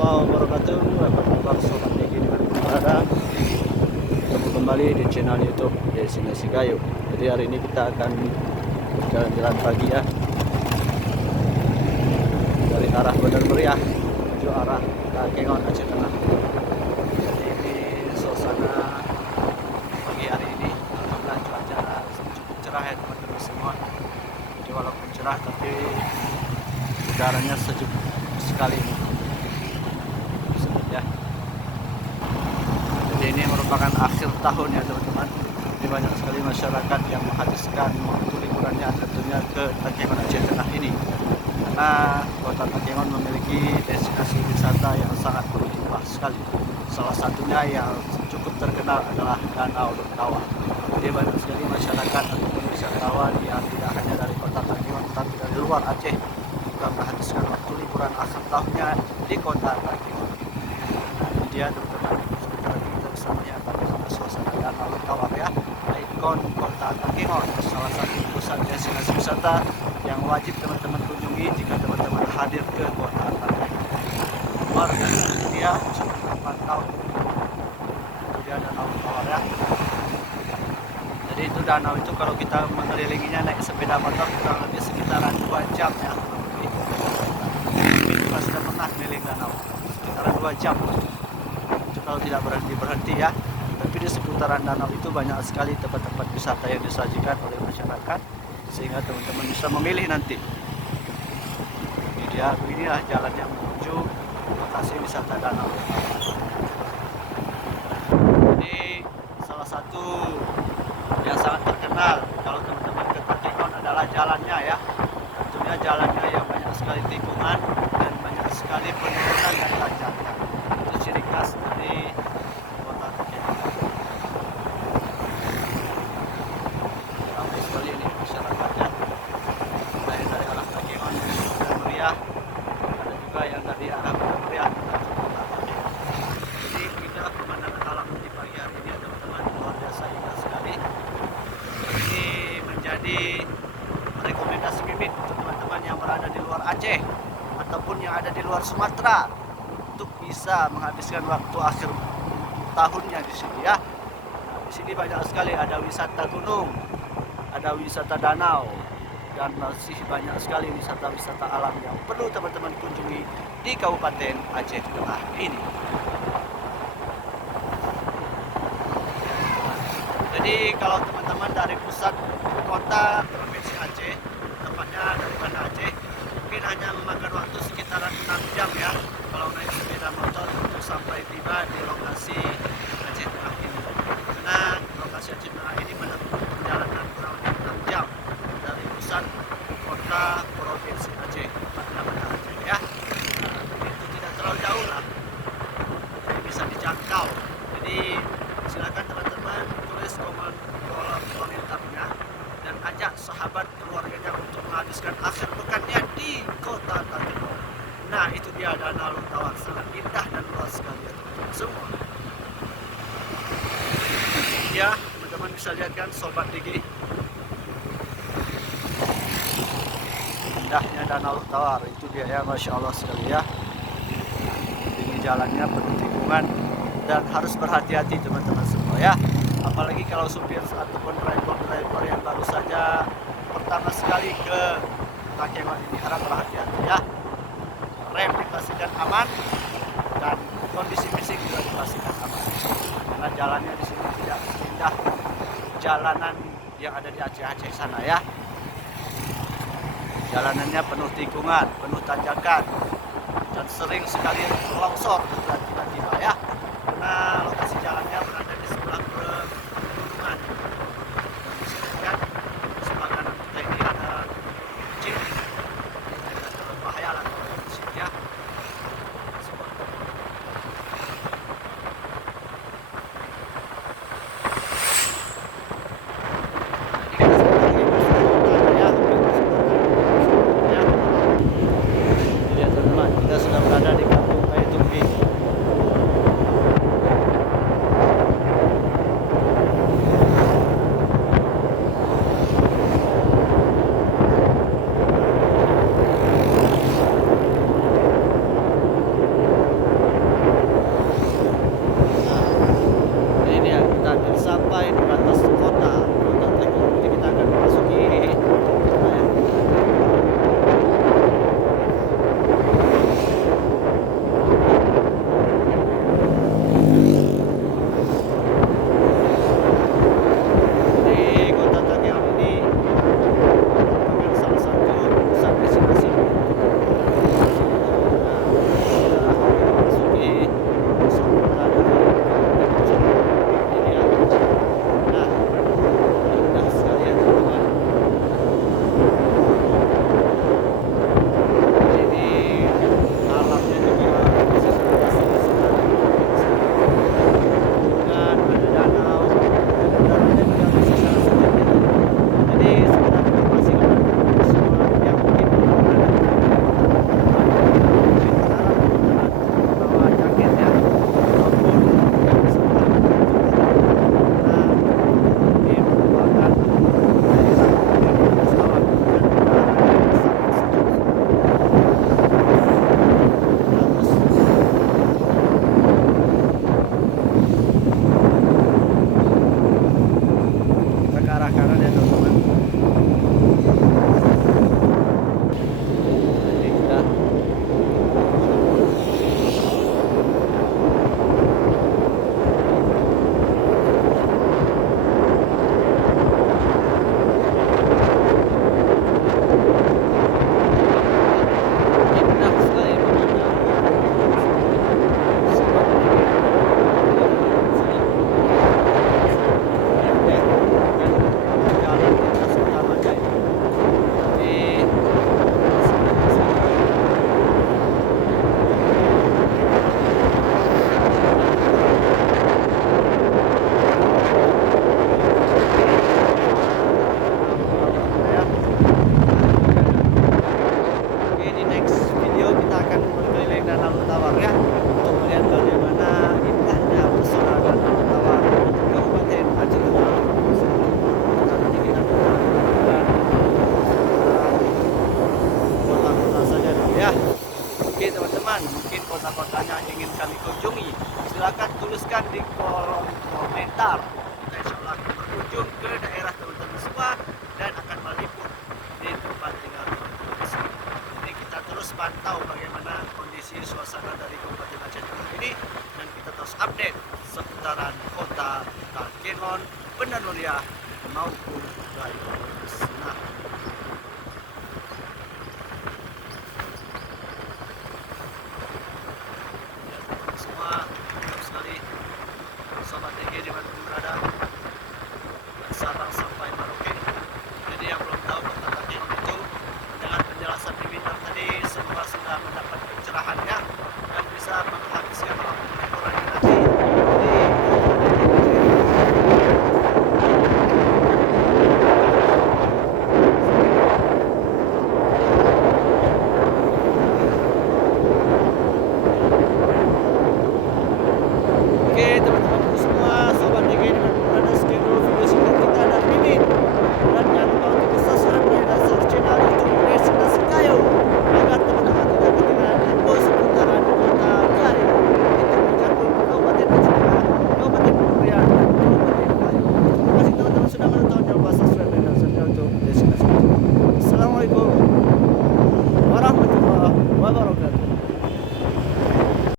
warahmatullahi wabarakatuh. Apa kabar sobat Negi dimanapun berada? Ketemu kembali di channel YouTube Destinasi Gayo. Jadi hari ini kita akan jalan-jalan pagi ya, dari arah Bandar Meriah menuju arah Takengon, Aceh Tengah. Jadi ini suasana pagi hari ini. Alhamdulillah cuaca cukup cerah ya teman-teman semua. Jadi walaupun cerah tapi udaranya sejuk sekali ya. Jadi ini merupakan akhir tahun ya teman-teman. Jadi banyak sekali masyarakat yang menghabiskan waktu liburannya tentunya ke Takengon Aceh Tengah ini, karena kota Takengon memiliki destinasi wisata yang sangat berlimpah sekali. Salah satunya yang cukup terkenal adalah Danau Tawa. Jadi banyak sekali masyarakat ataupun wisatawan yang tidak hanya dari kota Takengon tetapi dari luar Aceh juga menghabiskan waktu liburan akhir tahunnya di kota Takengon. Dia teman-teman, sebentar lagi kita bisa melihat bagaimana suasana Danau Tawa ya, ikon kota Takengon, salah satu pusat destinasi wisata yang wajib teman-teman kunjungi jika teman-teman hadir ke kota Takengon. Luar biasa dia sudah pantau. Itu dia Danau Tawa ya. Jadi itu danau itu kalau kita mengelilinginya naik sepeda motor kurang lebih sekitaran 2 jam ya. Kita sudah pernah keliling danau sekitaran 2 jam. Kalau tidak berhenti ya. Tapi di seputaran danau itu banyak sekali tempat-tempat wisata yang disajikan oleh masyarakat, sehingga teman-teman bisa memilih nanti. Inilah jalan yang menuju lokasi wisata danau. Ini salah satu yang sangat terkenal kalau teman-teman ke Takengon adalah jalannya ya. Tentunya jalannya yang banyak sekali tikungan dan banyak sekali penurunan dan tanjakan. Itu ciri khas dari kota Takengon. Ramai sekali ini masyarakatnya, baik dari arah Takengon menuju Bandar Meriah, ada juga yang dari arah Bandar Meriah menuju kota Takengon. Jadi kita pemandangan alam di pagi hari ini teman-teman luar biasa indah sekali. Ini menjadi rekomendasi Mimin untuk teman-teman yang berada di luar Aceh ataupun yang ada di luar Sumatera untuk bisa menghabiskan waktu akhir tahunnya di sini ya. Nah, di sini banyak sekali ada wisata gunung, ada wisata danau, dan masih banyak sekali wisata-wisata alam yang perlu teman-teman kunjungi di Kabupaten Aceh Tengah ini. Jadi kalau teman-teman dari pusat kota provinsi Aceh, tepatnya dari Banda Aceh, mungkin hanya memakan waktu sekitaran 6 jam ya kalau naik sepeda motor untuk sampai tiba di lokasi Aceh Tengah ini. Karena lokasi Aceh Tengah ini menempuh perjalanan kurang lebih 6 jam dari pusat kota provinsi Aceh, tepatnya Banda Aceh ya. Nah, itu tidak terlalu jauh lah, jadi bisa dijangkau. Jadi silakan teman-teman tulis komentarnya dan ajak sahabat keluarganya untuk menghabiskan akhir pekannya di kota Takengon. Nah itu dia Danau Tawa, sangat indah dan luas sekali ya teman-teman semua. Ya teman-teman bisa lihat kan sobat Digi, indahnya Danau Tawa itu dia ya, masya Allah sekali ya. Ini jalannya penuh tikungan dan harus berhati-hati teman-teman semua ya. Apalagi kalau supir ataupun driver yang baru saja pertama sekali ke Takengon ini, harap berhati-hati ya. Rem dipastikan aman dan kondisi fisik juga dipastikan aman. Karena jalannya di sini tidak seindah jalanan yang ada di Aceh sana ya. Jalanannya penuh tikungan, penuh tanjakan, dan sering sekali longsor tiba-tiba ya. Karena lokasi jalannya berada di sebelah pegunungan. Dan disebutkan sebelah kanan kita ini ada kucing, agak berbahaya lah kalau di sini ya. Jadi teman-teman, kita sudah berada di Kampung Kayu Tumpi. teman-teman mungkin kota-kotanya ingin kami kunjungi, silakan tuliskan di kolom komentar. Kita insya Allah akan berkunjung ke daerah teman-teman semua dan akan meliput di tempat tinggal teman-teman di sini. Jadi kita terus pantau bagaimana kondisi suasana dari Kabupaten Aceh Tengah ini, dan kita terus update seputaran kota Takengon, Banda Mulia maupun